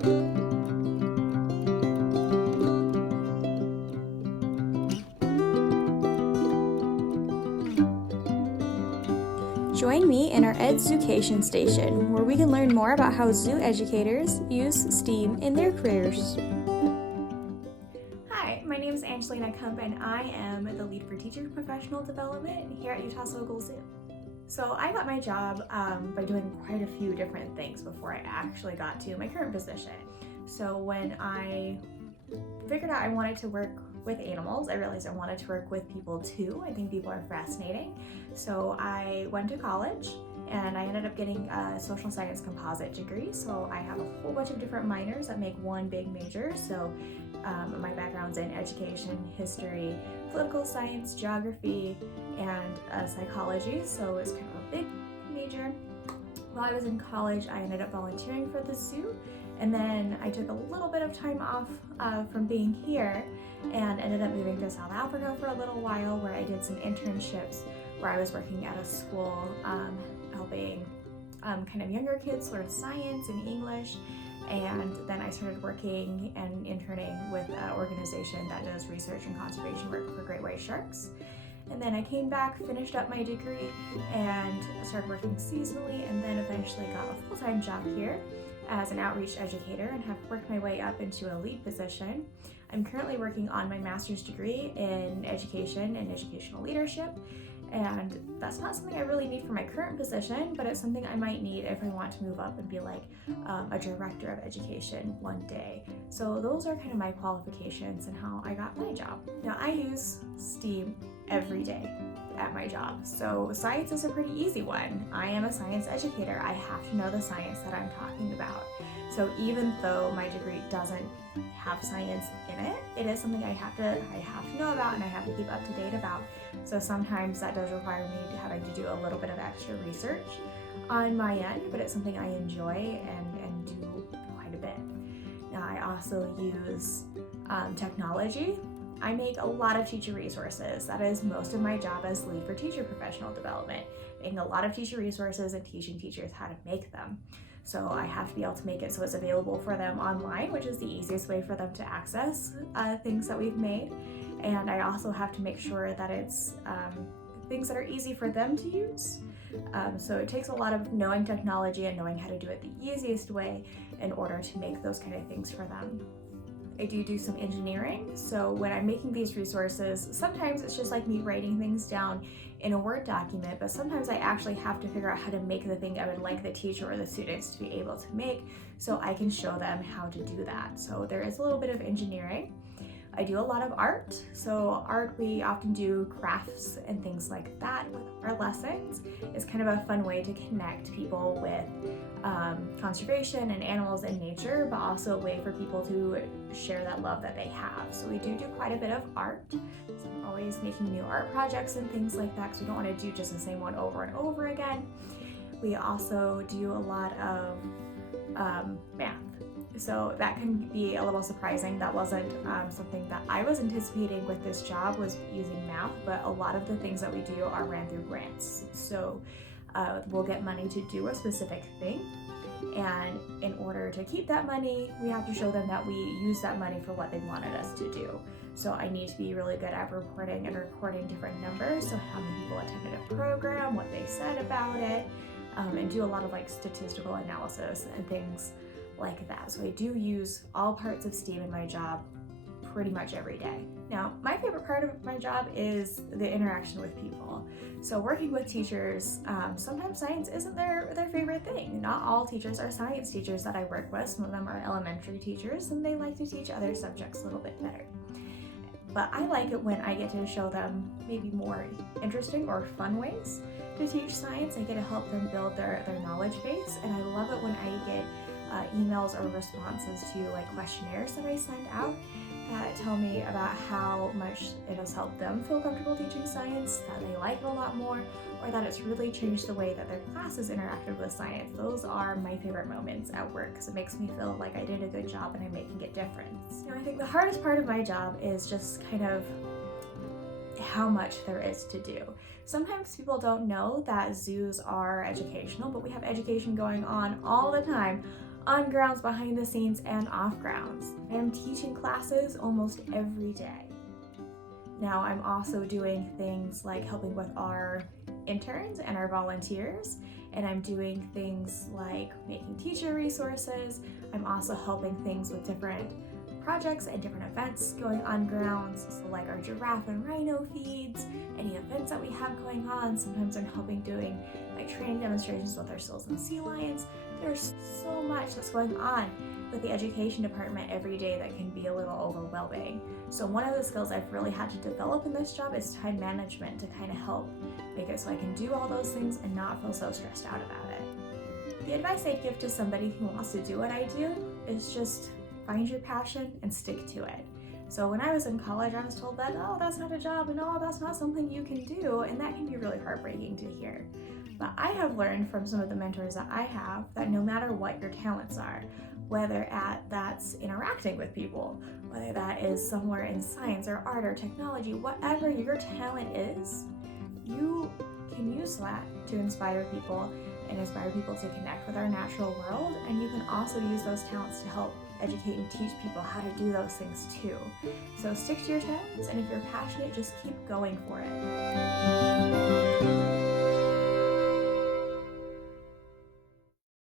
Join me in our Education station, where we can learn more about how zoo educators use STEAM in their careers. Hi, my name is Angelina Kump, and I am the lead for teacher professional development here at Utah's Hogle Zoo. So I got my job by doing quite a few different things before I actually got to my current position. So when I figured out I wanted to work with animals, I realized I wanted to work with people too. I think people are fascinating. So I went to college and I ended up getting a social science composite degree. So I have a whole bunch of different minors that make one big major. So my background's in education, history, political science, geography, and psychology. So it's kind of a big major. While I was in college, I ended up volunteering for the zoo, and then I took a little bit of time off from being here and ended up moving to South Africa for a little while, where I did some internships where I was working at a school helping kind of younger kids learn science and English. And then I started working and interning with an organization that does research and conservation work for great white sharks. And then I came back, finished up my degree, and started working seasonally, and then eventually got a full-time job here as an outreach educator and have worked my way up into a lead position. I'm currently working on my master's degree in education and educational leadership, and that's not something I really need for my current position, but it's something I might need if I want to move up and be like a director of education one day. So those are kind of my qualifications and how I got my job. Now, I use STEAM every day at my job. So science is a pretty easy one. I am a science educator. I have to know the science that I'm talking about. So even though my degree doesn't have science in it, it is something I have to know about and I have to keep up to date about. So sometimes that does require me having to do a little bit of extra research on my end, but it's something I enjoy and do quite a bit. Now, I also use technology. I make a lot of teacher resources. That is most of my job as lead for teacher professional development, making a lot of teacher resources and teaching teachers how to make them. So I have to be able to make it so it's available for them online, which is the easiest way for them to access things that we've made. And I also have to make sure that it's things that are easy for them to use. So it takes a lot of knowing technology and knowing how to do it the easiest way in order to make those kind of things for them. I do some engineering, so when I'm making these resources, sometimes it's just like me writing things down in a Word document, but sometimes I actually have to figure out how to make the thing I would like the teacher or the students to be able to make so I can show them how to do that. So there is a little bit of engineering. I do a lot of art. So art, we often do crafts and things like that with our lessons. It's kind of a fun way to connect people with conservation and animals and nature, but also a way for people to share that love that they have. So we do quite a bit of art. So I'm always making new art projects and things like that because we don't want to do just the same one over and over again. We also do a lot of math. So that can be a little surprising. That wasn't something that I was anticipating with this job, was using math, but a lot of the things that we do are ran through grants. So we'll get money to do a specific thing, and in order to keep that money, we have to show them that we use that money for what they wanted us to do. So I need to be really good at reporting and recording different numbers, so how many people attended a program, what they said about it, and do a lot of like statistical analysis and things like that. So I do use all parts of STEAM in my job pretty much every day. Now, my favorite part of my job is the interaction with people. So working with teachers, sometimes science isn't their favorite thing. Not all teachers are science teachers that I work with. Some of them are elementary teachers and they like to teach other subjects a little bit better. But I like it when I get to show them maybe more interesting or fun ways to teach science. I get to help them build their knowledge base, and I love it when I get emails or responses to like questionnaires that I send out that tell me about how much it has helped them feel comfortable teaching science, that they like it a lot more, or that it's really changed the way that their classes interacted with science. Those are my favorite moments at work because it makes me feel like I did a good job and I'm making a difference. You know, I think the hardest part of my job is just kind of how much there is to do. Sometimes people don't know that zoos are educational, but we have education going on all the time on grounds, behind the scenes, and off grounds. I am teaching classes almost every day. Now I'm also doing things like helping with our interns and our volunteers, and I'm doing things like making teacher resources. I'm also helping things with different projects and different events going on grounds, so like our giraffe and rhino feeds, any events that we have going on. Sometimes I'm helping doing like training demonstrations with our seals and sea lions. There's so much that's going on with the education department every day that can be a little overwhelming. So one of the skills I've really had to develop in this job is time management, to kind of help make it so I can do all those things and not feel so stressed out about it. The advice I'd give to somebody who wants to do what I do is just find your passion and stick to it. So when I was in college, I was told that, oh, that's not a job, and oh, that's not something you can do, and that can be really heartbreaking to hear. But I have learned from some of the mentors that I have that no matter what your talents are, whether that's interacting with people, whether that is somewhere in science or art or technology, whatever your talent is, you can use that to inspire people and inspire people to connect with our natural world. And you can also use those talents to help educate and teach people how to do those things too. So stick to your talents, and if you're passionate, just keep going for it.